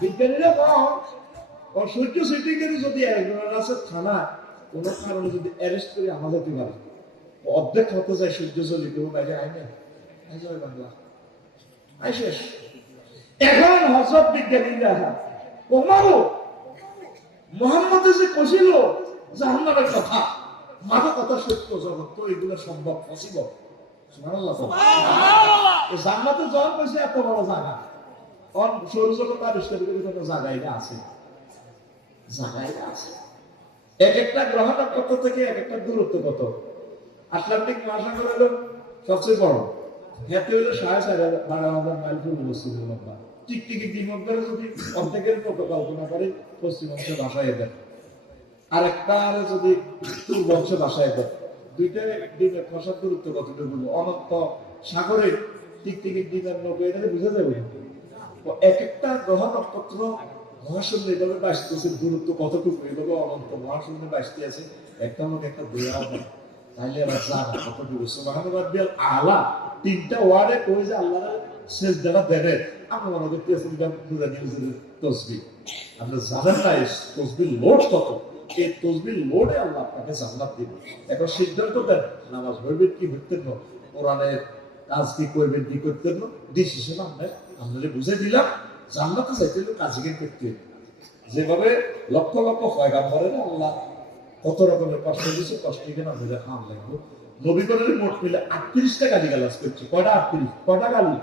বিজ্ঞানীরা সূর্য সিটিকে যদি আছে থানা কোনো কারণে যদি অ্যারেস্ট করে আমাদের পারে অর্ধেক হতে যায় সূর্য চলিত বাইরে আইনে বাংলা শেষ। এখন হজরত বিজ্ঞানীরা কমাবো মোহাম্মদ যে কছিল জাহান্নামের কথা মাথা কথা সত্য জগৎ তো এগুলো সম্ভব পসিবল। জান্নাতে যাওয়ার পয়সা এত বড় জায়গা সৌরজগৎ আবিষ্কার করে কোনো জায়গায় আছে, জায়গায় আছে। এক একটা গ্রহ নক্ষত্র থেকে এক একটা দূরত্ব কত। আটলান্টিক মহাসাগর হলো সবচেয়ে বড়, এতে হলো 12,500 মাইল পূর্ব পশ্চিম লম্বা। টিকটিকি দ্বীপের যদি অর্ধেকের মতো কল্পনা করে পশ্চিম অংশে ভাষায় দেন, আরেকটা যদি পূর্ব অংশে ভাষায় দেন, দুইটা দ্বীপের খসার দূরত্ব কতটুকু অনন্ত সাগরে টিকটিকি দ্বীপের নৌকা এখানে বুঝে যাবে। এক একটা গ্রহ নক্ষত্র মহাশূন্য এভাবে বাঁচতেছে, দূরত্ব কতটুকু এভাবে অনন্ত মহাশূন্য বাঁচতে আছে, একটা লোক একটা দেওয়া তাইলে আবার জানা কতটুকু সুবহানাল্লাহ আলা। তিনটা ওয়ার্ডে কই যে আল্লাহ শেষ যারা দেবে আমরা মনে করতেছি তসবিহ। আপনি জানেন না তসবিহ লোড কত, এই তসবিহ লোডে আল্লাহ আপনাকে জান্নাত দিবে। এখন সিদ্ধান্ত দেন নামাজ পড়বেন কি পড়তেন না, কোরআনের কাজ কি করবেন কি করতেন না, ডিসিশন আপনাদের বুঝে দিলাম। জান্নাতে চাইতে হলে কাজকে করতে, যেভাবে লক্ষ লক্ষ পয়গাম্বরের আল্লাহ কত রকমের কষ্ট দিচ্ছে, কষ্ট কিনা আমাদের খাওয়ান লাগবে। নবীগণের মোট মিলে 38টা গালিগালাজ করছে। কয়টা? 38। কয়টা গালি?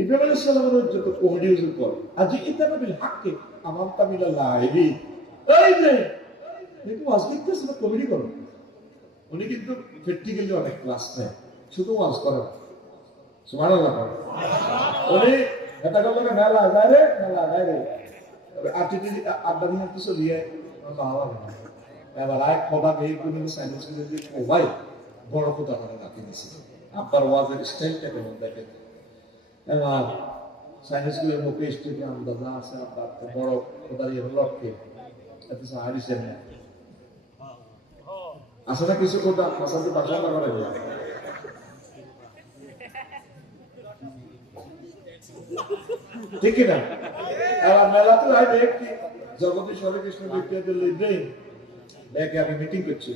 ইব্রাহিম আলাইহিস সালামের যত কমেডি ইউজ করে আজ এটা নবীর হককে আমার তামিলা লাইবি এই যে একটু ওয়াজ করতেছ না, কমেডি করো। উনি কিন্তু প্র্যাকটিক্যালি অনেক ক্লাস নেয়, শুধু ওয়াজ করে না। সুবহানাল্লাহ। উনি এটা করলে মেলা যায় রে, মেলা যায় রে, আটিটি আড্ডা দিয়ে কিছু দিয়ে এবার আয় খোদা মেয়ে কোনো সাইন্স যদি ভাই বড় কথা করে রাখি দিয়েছে। আপনার ওয়াজের স্টাইলটা কেমন দেখেন। এবার সাইন্স গুলোর মুখে স্টেটে আন্দাজা আছে আপনার বড় খোদার লক্ষ্যে এত হারিসেন আছে না কিছু কথা আপনার সাথে বাসা করে ঠিক না। এবার মেলাতে হয় দেখি জগদীশ হরে কৃষ্ণ বিক্রিয়া ইব্রাহিম দেখে আমি মিটিং করছি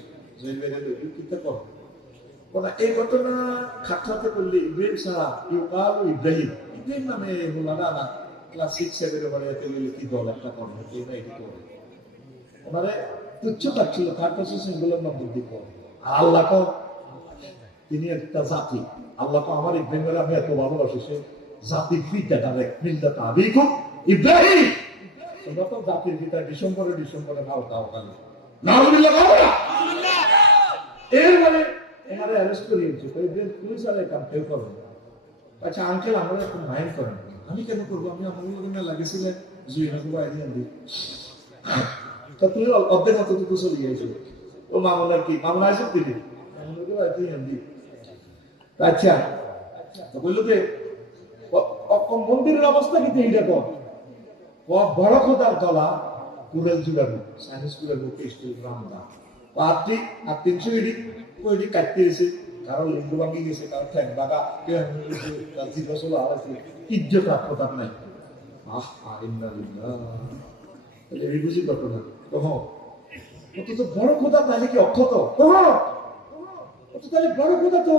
এই ঘটনা খাটখাতে করলে ইব্রাহিম সারা ইউকাল ইব্রাহিম ইব্রাহিম নামে মোলানা না ক্লাস 6-7 এর বাড়িতে কি দল একটা কর্ম এই না এটি করে ওনারে তুচ্ছ থাকছিল তার কাছে সিঙ্গুলার নম্বর দিব। আল্লাহ কো তিনি একটা জাতি, আল্লাহ কো আমার ইব্রাহিমের আমি এত ভালোবাসি, সে জাতির পিতা ডাইরেক্ট মিল্লাত আবিকুম ইব্রাহিম। তোমরা তো জাতির পিতা ডিসেম্বরে নাও দাও কালে নাউজুবিল্লাহ আল্লাহ। এর মানে এখানে অ্যারেস্ট করে দিয়েছে, তো ইব্রাহিম পুলিশ আর কাম ফেল করবে। আচ্ছা আঙ্কেল আমরা একটু মাইন্ড করেন, আমি কেন করবো, আমি আমার লোকের লাগিয়েছিলেন জুইনা করবো আইডিয়া দিই। তো তুমি অর্ধেক কতটুকু চলে গিয়েছিল ও মামলার কি মামলা আছে তিনি আচ্ছা তো বললো যে মন্দিরের অবস্থা কিন্তু এইরকম বড় খোদার তলা পুরেল জুড়ানো সাইন্স স্কুলের মুখে স্কুল রামদা পার্টি আর 300 ইডি ওইটি কাটতে গেছে, কারো লিঙ্গ ভাঙি গেছে, কারো ঠ্যাং বাঁকা জিজ্ঞাসা আছে ইজ্জত আত্মতার নাই। এই বুঝি ঘটনা কখন অত তো বড় খোদা তাহলে কি অক্ষত অত তাহলে বড় খোদা তো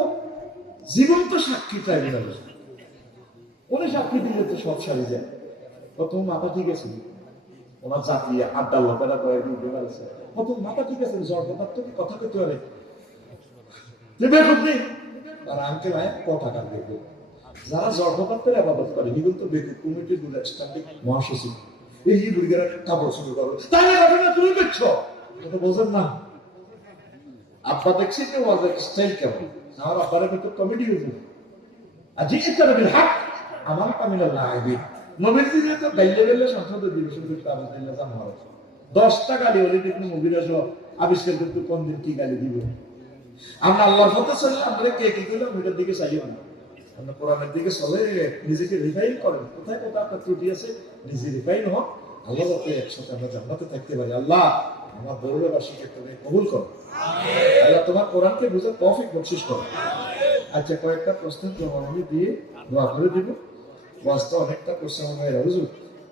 জীবন্ত সাক্ষী ট্রাইব্যুনাল, উনি সাক্ষী দিলে তো সব সারি যায়। প্রথম মাথা ঠিক আছে, ওনার জাতি আড্ডা লোকেরা কয়েকদিন বেড়াচ্ছে, প্রথম মাথা ঠিক আছে, জ্বর পদার্থ কি কথা করতে পারে তার আঙ্কেল আয় কথা কান দেখবে। যারা জ্বর পদার্থের আবাদত করে এগুলো তো বেকুব কমিটির স্ট্যান্ডিং মহাসচিব, এই বুড়িগারা কাপড় শুরু করো তাহলে ঘটনা তুমি দেখছো এটা বোঝেন না। আব্বা দেখছি যে ওয়াজের স্টাইল কেমন, আমার আব্বারের ভিতর কমেডি হয়েছে আর যে একটা নবীর হক আমার কামিলা লাগবে। নবীর দিনে তো গাইলে গেলে সংসদ অধিবেশন করতে আবেদন জানা হয় 10টা গালি হলে কিন্তু নবীর আবিষ্কার করতে কোন দিন কি গালি দিবে। আমরা আল্লাহর পথে চলে আমরা কে কি করলাম ওইটার দিকে চাইও না, আমরা কোরআনের দিকে চলে নিজেকে রিফাইন করেন, কোথায় কোথায় আপনার ত্রুটি আছে নিজে রিফাইন হোক, আল্লাহ যাতে একসাথে আমরা জান্নাতে থাকতে পারি। আল্লাহ আমার দৌড়বাসীকে তুমি কবুল করো, আল্লাহ তোমার কোরআনকে বুঝে তৌফিক বকশিশ করো। আচ্ছা কয়েকটা প্রশ্নের জবাব আমি দিয়ে দোয়া করে দিব, ওয়াজটা অনেকটা প্রশ্ন আমার হুজুর